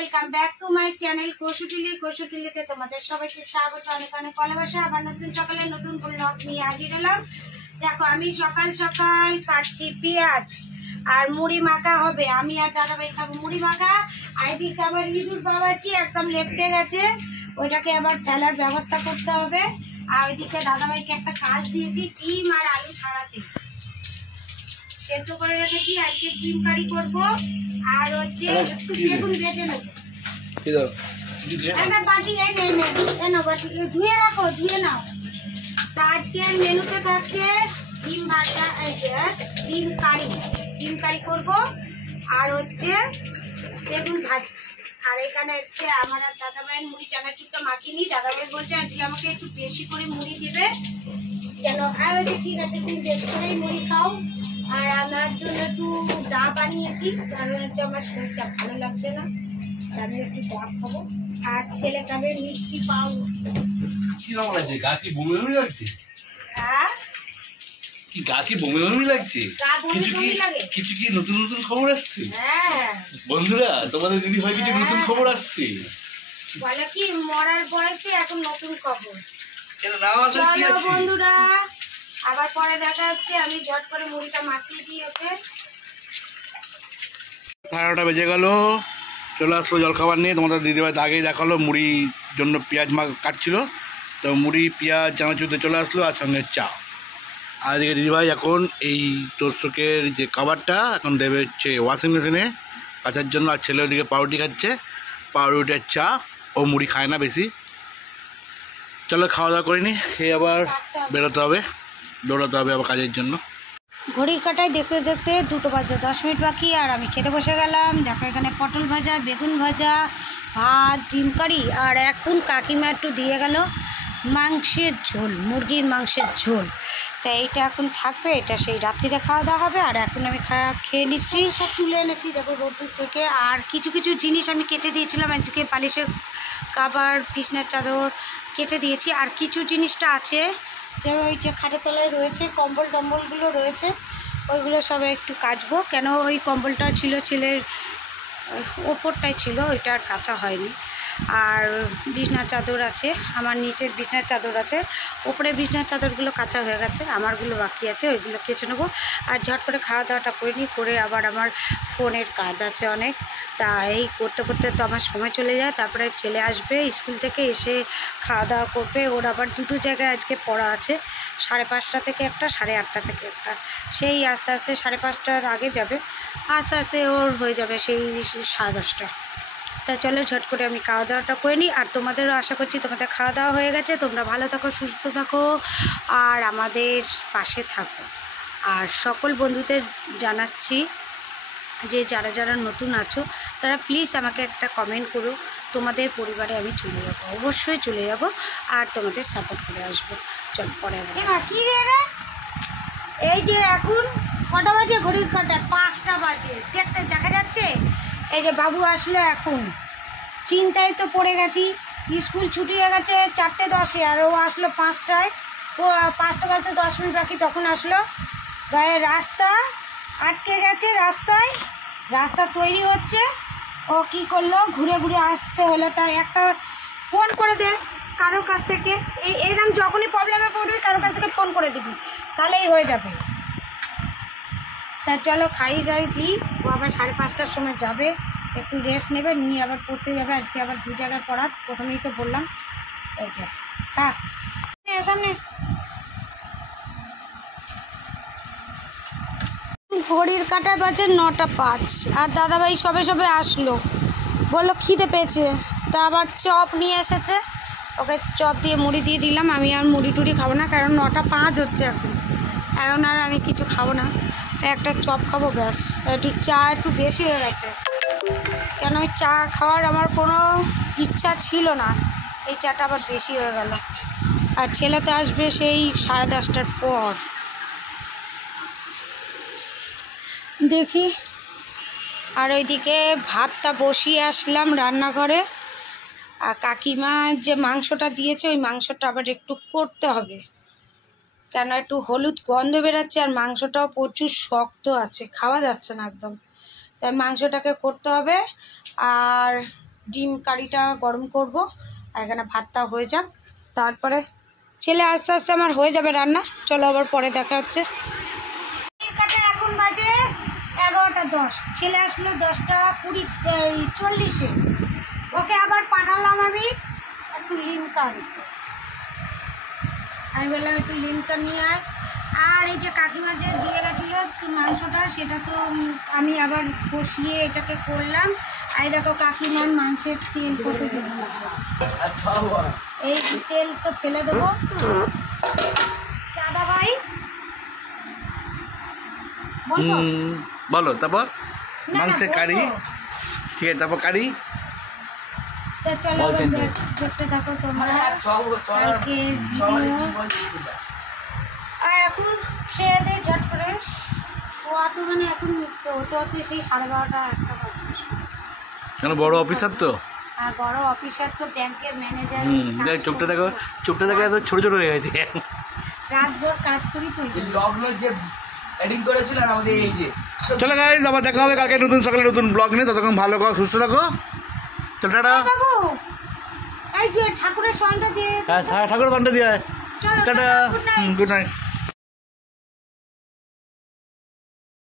Welcome back to my channel কৌশুটিলিতে তোমাদের সবাইকে স্বাগত। অনেক অনেক ভালোবাসা। আবার নতুন সকালে নতুন ব্লগ নিয়ে হাজির হলাম। দেখো আমি সকাল সকাল কাটছি পেঁয়াজ আর মুড়ি মাখা হবে। আমি আর দাদাভাই খাবো মুড়ি মাখা। আর এদিকে আবার ইঁদুর বাবাচ্ছি একদম লেপটে গেছে, ওইটাকে আবার ফেলার ব্যবস্থা করতে হবে। আর ওইদিকে দাদাভাইকে একটা কাজ দিয়েছি ডিম আর আলু ছাড়াতে, সেদ্ধ করে রেখেছি। আজকে ডিম কারি করবো আর হচ্ছে একটু বেগুন ভেজে নেবো। একটা বাটি বাটি ধুয়ে রাখো, ধুয়ে নাও। তা আজকের মেনুতে থাকছে ডিম ভাজা, ডিম কারি করবো আর হচ্ছে বেগুন ভাজা। আর এখানে হচ্ছে আমার আর দাদাভাইয়ের মুড়ি চানাচুরটা মাখিনি। দাদাভাই বলছে আজকে আমাকে একটু বেশি করে মুড়ি দেবে কেন। আর হচ্ছে ঠিক আছে, তুমি বেশি করেই মুড়ি খাও। আর আমার জন্য একটু ডাব বানিয়েছি, কারণ হচ্ছে আমার শরীরটা ভালো লাগছে না, আমি একটু ডাব খাবো। আর ছেলে খাবে মিষ্টি পাও। কি রকম লাগছে? গা কি বমি বমি লাগছে? হ্যাঁ, কি গা কি বমি বমি লাগছে? কিছু কি নতুন নতুন খবর আসছে? হ্যাঁ বন্ধুরা, তোমাদের দিদি ভাই কিছু নতুন খবর আসছে। বলে কি মরার বয়সে এখন নতুন খবর। কেন না আসলে কি চলো আছে? বন্ধুরা, আবার পরে দেখা হচ্ছে। আমি ঝট করে মুড়িটা মাখিয়ে দিই ওকে। 9:30 বেজে গেল, চলে আসলো জলখাবার নিয়ে। তোমাদের দিদিভাই আগেই দেখালো মুড়ির জন্য পেঁয়াজ কাটছিল, তো মুড়ি পেঁয়াজ চানাচুরতে চলে আসলো আর সঙ্গে চা। আর এদিকে দিদিভাই এখন এই তোষকের যে কাভারটা এখন দেবে হচ্ছে ওয়াশিং মেশিনে কাচার জন্য। আর ছেলে ওদিকে পাউরুটি খাচ্ছে, পাউরুটির চা। ও মুড়ি খায় না বেশি। চলো খাওয়া দাওয়া করিনি, খেয়ে আবার বেরোতে হবে, দৌড়াতে হবে আবার কাজের জন্য। ঘড়ির কাটায় দেখতে দেখতে 2টো বাজে 10 মিনিট বাকি। আর আমি খেতে বসে গেলাম। দেখো এখানে পটল ভাজা, বেগুন ভাজা, ভাত, ডিম কারি। আর এখন কাকিমা একটু দিয়ে গেল মাংসের ঝোল, মুরগির মাংসের ঝোল। তাই এইটা এখন থাকবে, এটা সেই রাত্রিরে খাওয়া দাওয়া হবে। আর এখন আমি খেয়ে নিচ্ছি। সব তুলে এনেছি দেখো রোদ্দুর থেকে। আর কিছু কিছু জিনিস আমি কেটে দিয়েছিলাম আজকে, বালিশের কাভার, বিছনার চাদর কেটে দিয়েছি। আর কিছু জিনিসটা আছে যে ওই যে খাটের তলায় রয়েছে, কম্বল টম্বলগুলো রয়েছে, ওইগুলো সব একটু কাচবো। কেন ওই কম্বলটা ছিল ছেলের ওপরটাই ছিল, ওইটা আর কাচা হয়নি। আর বিছনার চাদর আছে, আমার নিচের বিছনার চাদর আছে, ওপরে বিছনার চাদরগুলো কাচা হয়ে গেছে, আমারগুলো বাকি আছে, ওইগুলো কেচে নেবো। আর ঝট করে খাওয়া দাওয়াটা করে নিই, করে আবার আমার ফোনের কাজ আছে অনেক। তা এই করতে করতে তো আমার সময় চলে যায়। তারপরে ছেলে আসবে স্কুল থেকে, এসে খাওয়া দাওয়া করবে। ওর আবার 2টো জায়গায় আজকে পড়া আছে, 5:30 থেকে একটা, 8:30 থেকে একটা। সেই আস্তে আস্তে 5:30টার আগে যাবে, আস্তে আস্তে ওর হয়ে যাবে সেই 10:30। তা চলো ঝট করে আমি খাওয়া দাওয়াটা করে নিই। আর তোমাদেরও আশা করছি তোমাদের খাওয়া দাওয়া হয়ে গেছে, তোমরা ভালো থাকো, সুস্থ থাকো আর আমাদের পাশে থাকো। আর সকল বন্ধুদের জানাচ্ছি যে যারা যারা নতুন আছো তারা প্লিজ আমাকে একটা কমেন্ট করো, তোমাদের পরিবারে আমি চলে যাবো, অবশ্যই চলে যাব আর তোমাদের সাপোর্ট করে আসবো। চল পরে কী রে, এই যে এখন কটা বাজে? ঘড়ির কাঁটায় 5টা বাজে, দেখা যাচ্ছে। এই যে বাবু আসলো, এখন চিন্তায় তো পড়ে গেছি। স্কুল ছুটি হয়ে গেছে 4:10-এ, আর ও আসলো 5টায়। ও 5টা বাজতে 10 মিনিট বাকি তখন আসলো। গায়ে রাস্তা আটকে গেছে, রাস্তা তৈরি হচ্ছে। ও কি করলো, ঘুরে ঘুরে আসতে হলো। তাই একটা ফোন করে দে কারোর কাছ থেকে, এইরকম যখনই প্রবলেমে পড়বি কারোর কাছ থেকে ফোন করে দিবি, তাহলেই হয়ে যাবে। তা চলো খাইয়ে দাই দিই। ও আবার 5:30টার সময় যাবে, একটু রেস্ট নেবে, নিয়ে আবার পড়তে যাবে। আজকে আবার 2 জায়গায় পড়াত, প্রথমেই তো বললাম। এই যে থাক সামনে। ঘড়ির কাঁটা বাজে 9:05। আর দাদাভাই সবে সবে আসলো, বললো খিদে পেয়েছে। তা আবার চপ নিয়ে এসেছে, ওকে চপ দিয়ে মুড়ি দিয়ে দিলাম। আমি আর মুড়ি টুড়ি খাবো না, কারণ 9:05 হচ্ছে এখন আর আমি কিছু খাবো না, একটা চপ খাবো ব্যাস। একটু চা একটু বেশি হয়ে গেছে, কেন ওই চা খাওয়ার আমার কোনো ইচ্ছা ছিল না, এই চাটা আবার বেশি হয়ে গেল। আর ছেলে তো আসবে সেই 10:30টার পর, দেখি। আর ওইদিকে ভাতটা বসিয়ে আসলাম রান্নাঘরে। আর কাকিমা যে মাংসটা দিয়েছে, ওই মাংসটা আবার একটু করতে হবে, কেন একটু হলুদ গন্ধ বেরাচ্ছে। আর মাংসটাও প্রচুর শক্ত আছে, খাওয়া যাচ্ছে না একদম। তাই মাংসটাকে করতে হবে। আর ডিম কারিটা গরম করব। আর এখানে ভাতটা হয়ে যাক, তারপরে ছেলে আস্তে আস্তে আমার হয়ে যাবে রান্না। চলো আবার পরে দেখা হচ্ছে। এখন বাজে 11:10, ছেলে আসলো 10:40 ওকে আবার পাঠালাম আমি একটু লিমকা দিতে। আমি বললাম একটু লিমকা নিয়ে আয়। আর এই যে কাকিমা যে দিয়ে গেছিলো মাংসটা, সেটা তো আমি আবার বসিয়ে এটাকে করলাম। আর দেখো কাকিমার মাংসের তেল কত দিয়েছে, এই তেল তো ফেলে দেবো। দাদা ভাই বলবো? বলো তারপর না, না, মাংসের কারি, বলবো। ঠিক আছে, তারপর কারি। তো চলো দেখতে থাকো তোমরা কালকে ভিডিও। আর এখন খেয়ে দে ঝট করে শোয়া তো, মানে এখন হতে হতে সেই 12:30-1টা বাজবে। কেন, বড় অফিসার তো। আর বড় অফিসার তো, ব্যাংকের ম্যানেজার। দেখ চোখটা দেখো, চোখটা দেখো এত ছোট ছোট হয়ে গেছে। রাতভর কাজ করি তো। যে এডিং করেছিলেন আমাদের এই যে। চলো গাইজ, আবার দেখা হবে কালকে নতুন সকালে নতুন ব্লগ নিয়ে। ততক্ষণ ভালো থাকো, সুস্থ থাকো। চল টাটা। বাবু এই যে ঠাকুরের সঙ্গটা দিয়ে হ্যাঁ, ঠাকুর বান্ডা দিয়ে চলো, tata. good night. Good night.